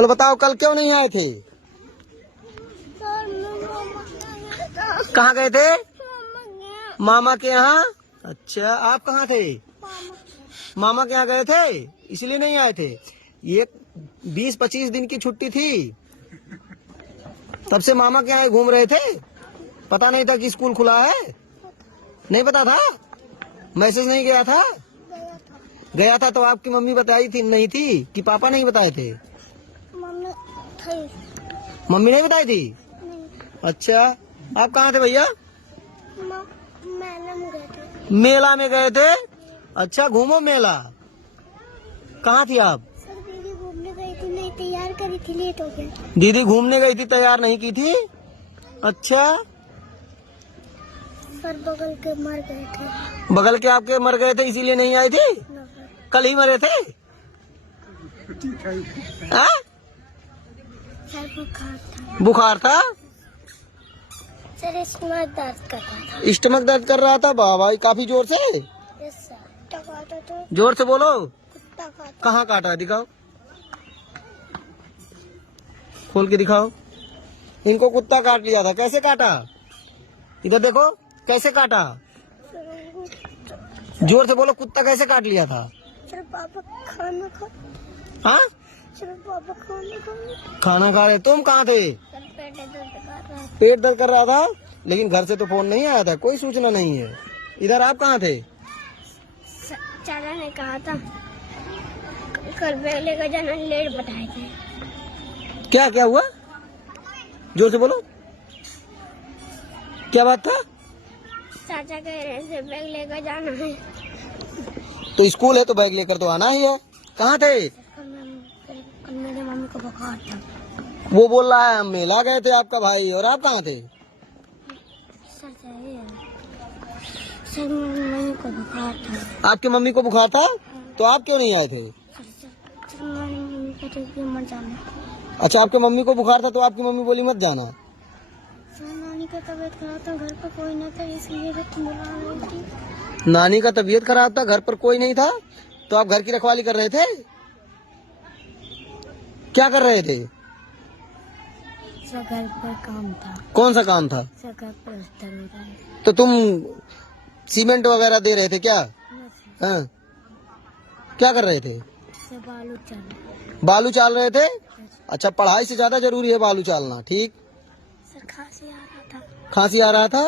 चलो बताओ कल क्यों नहीं आए थे? कहाँ गए थे? मामा के यहाँ। अच्छा, आप कहाँ थे? मामा के यहाँ गए थे, इसलिए नहीं आए थे। ये 20-25 दिन की छुट्टी थी, तब से मामा के यहाँ घूम रहे थे। पता नहीं था कि स्कूल खुला है? नहीं पता था? मैसेज नहीं गया था? गया था तो आपकी मम्मी बताई थी नहीं थी कि पापा नहीं बताए थे? मम्मी नहीं बताई थी? अच्छा, आप कहाँ थे भैया? मेला में गए थे। अच्छा, घूमो मेला। कहाँ थी आप? दीदी घूमने गई थी, नहीं तैयार करी थी, लेट हो गया। दीदी घूमने गई थी, तैयार नहीं की थी। अच्छा, सर बगल के मर गए थे। बगल के आपके मर गए थे इसीलिए नहीं आई थी? कल ही मरे थे? हाँ? सर बुखार था। बुखार था? सर स्टमक दर्द कर रहा था। स्टमक दर्द कर रहा था? बाबा, काफी जोर से? Yes sir. कुत्ता काटा था। जोर से बोलो। कुत्ता काटा। कहाँ काटा? दिखाओ, खोल के दिखाओ। इनको कुत्ता काट लिया था। कैसे काटा? इधर देखो, कैसे काटा? जोर से बोलो, कुत्ता कैसे काट लिया था? सर पापा खाना खा। हाँ? सर पापा खाना खा रहे। तुम कहाँ थे? सर पेट दर्द कर रहा है। पेट दर्द कर रहा था, लेकिन घर से तो फोन नहीं आया था, कोई सूचना नहीं है। इधर आप कहाँ थे? चाचा ने कहा था कल बैग लेकर जाना, लेट बताए थे। क्या क्या हुआ? जोर से बोलो, क्या बात था? चाचा कह रहे थे बैग लेकर जाना है। तो स्कूल है तो बैग लेकर तो आना ही है। कहाँ थे? कल मेरे मम्मी को बुखार था। वो बोल रहा है हम मेला गए थे आपका भाई, और आप कहाँ थे? सर सर मम्मी को बुखार था। आपके मम्मी को बुखार था, तो आप क्यों नहीं आए थे? सर मम्मी को तो मत जाना। अच्छा, आपके मम्मी को बुखार था तो आपकी मम्मी बोली मत जाना। सर नानी का तबीयत खराब था, घर पर कोई न था, इसलिए वो बुला रही थी। नानी का तबीयत खराब था, घर पर कोई नहीं था, तो आप घर की रखवाली कर रहे थे? क्या कर रहे थे? सर घर पर काम था। कौन सा काम था? सर घर पर प्लास्टर हो रहा है। तो तुम सीमेंट वगैरह दे रहे थे क्या? हाँ? क्या कर रहे थे? सर बालू चल। बालू चाल रहे थे? अच्छा, पढ़ाई से ज्यादा जरूरी है बालू चालना। ठीक। सर खांसी आ रहा था। खांसी आ रहा था?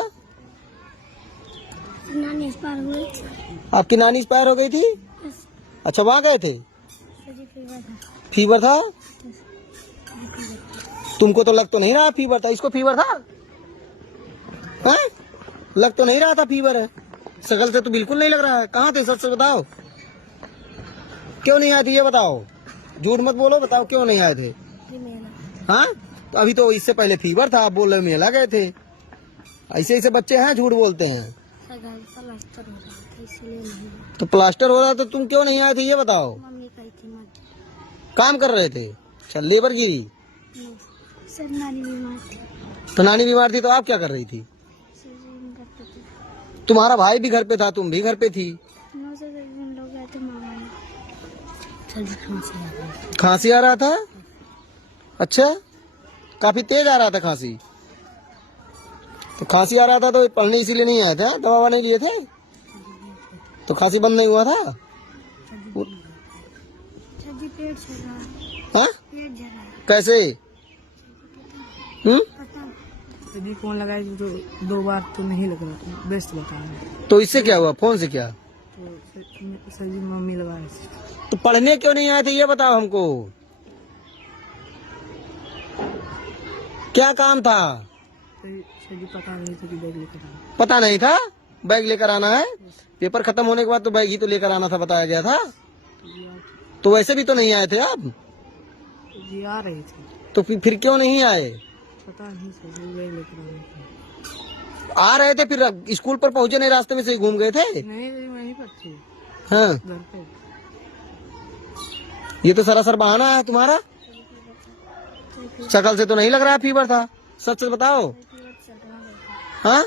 नानी एक्सपायर हुई थी। आपकी नानी एक्सपायर हो गई थी? अच्छा, वहाँ गए थे? फीवर था? तुमको तो लग तो नहीं रहा फीवर था, इसको फीवर था? हाँ? लग तो नहीं रहा था फीवर है, शकल से तो बिल्कुल नहीं लग रहा है। कहाँ थे, सच से बताओ, क्यों नहीं आए थे ये बताओ, झूठ मत बोलो, बताओ क्यों नहीं आए थे? हाँ? तो अभी तो इससे पहले फीवर था, आप बोल रहे मेला गए थे। ऐसे ऐसे बच्चे हैं, झूठ बोलते हैं। प्लास्टर हो रहा था इसलिए नहीं। तो प्लास्टर हो रहा था, तुम क्यों नहीं आए थे ये बताओ? मम्मी कही थी मत। काम कर रहे थे? अच्छा, लेबर गिरी? सर नानी बीमार थी। तो नानी बीमार थी तो आप क्या कर रही थी? सर घर पे थे। तुम्हारा भाई भी घर पे था, तुम भी घर पे थी। लोग गए थे मामा ने। खांसी आ रहा था? अच्छा, काफी तेज आ रहा था खांसी? तो खांसी आ रहा था तो पढ़ने इसीलिए नहीं आए थे? दवा नहीं लिए थे तो खांसी बंद नहीं हुआ था? पेट झड़ रहा है। हाँ? पेट झड़ रहा है। कैसे? यदि फोन लगाई तो 2 बार तो नहीं लग रहा था, व्यस्त बता रहा। तो इससे क्या हुआ, फोन से क्या? तो सर जी मम्मी लगाए। तो पढ़ने क्यों नहीं आए थे ये बताओ हमको, क्या काम था? सर जी पता नहीं था कि बैग लेकर आना। पता नहीं था बैग लेकर आना है? पेपर खत्म होने के बाद तो बैग ही तो लेकर आना था, बताया गया था। तो वैसे भी तो नहीं आए थे आप? जी आ रहे थे। तो फिर क्यों नहीं आए? पता नहीं सर जी, बैग लेकर आना। आ रहे थे, फिर स्कूल पर पहुंचे नहीं, रास्ते में से ही घूम गए थे? नहीं वहीं पर थे, हाँ, घर पे। ये तो सरासर बहाना है तुम्हारा, शकल से तो नहीं लग रहा फीवर था, सच सच बताओ। हाँ?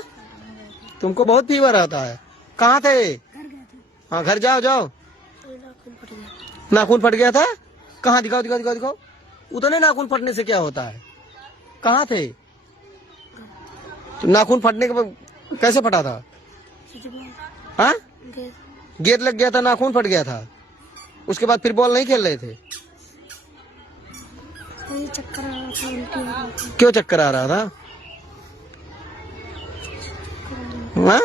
तुमको बहुत फीवर आता है। कहाँ थे? हाँ, घर जाओ जाओ। नाखून फट गया था? कहाँ? दिखाओ दिखाओ दिखाओ दिखाओ। उतने नाखून फटने से क्या होता है? कहाँ थे? तो नाखून फटने के बाद कैसे फटा था? हाँ, गेट लग गया था, नाखून फट गया था। उसके बाद फिर बॉल नहीं खेल रहे थे? चक्कर आ रहा था, उल्टी आ रहा था। क्यों चक्कर आ रहा था? हाँ?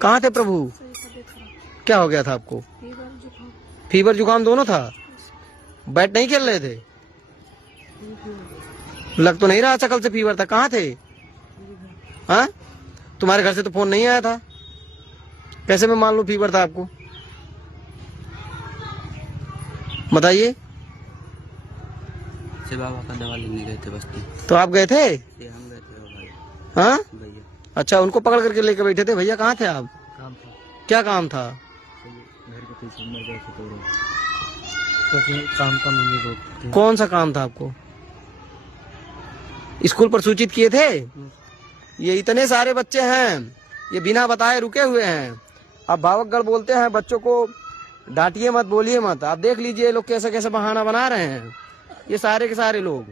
कहाँ थे प्रभु? क्या हो गया था आपको? फीवर जुकाम दोनों था? बैट नहीं खेल रहे थे? लग तो नहीं रहा शकल से फीवर था। कहाँ थे? हाँ, तुम्हारे घर से तो फोन नहीं आया था, कैसे मैं मान लूं फीवर था आपको? बताइए। से बाबा का दवा लेने गए थे बस्ती। तो आप गए थे? ये हम गए थे भाई। हाँ, भैया अच्छा, उनको पकड़ करके लेके बैठे थे। भैया कहाँ थे आप? काम था, क्या काम था? घर के पीछे मर गए थे तो काम का मम्मी रोक। कौन सा काम था आपको? स्कूल पर सूचित किए थे? ये इतने सारे बच्चे हैं, ये बिना बताए रुके हुए हैं। अब भावकगढ़ बोलते हैं, बच्चों को डांटिए मत, बोलिए मत। आप देख लीजिए ये लोग कैसे कैसे बहाना बना रहे हैं, ये सारे के सारे लोग।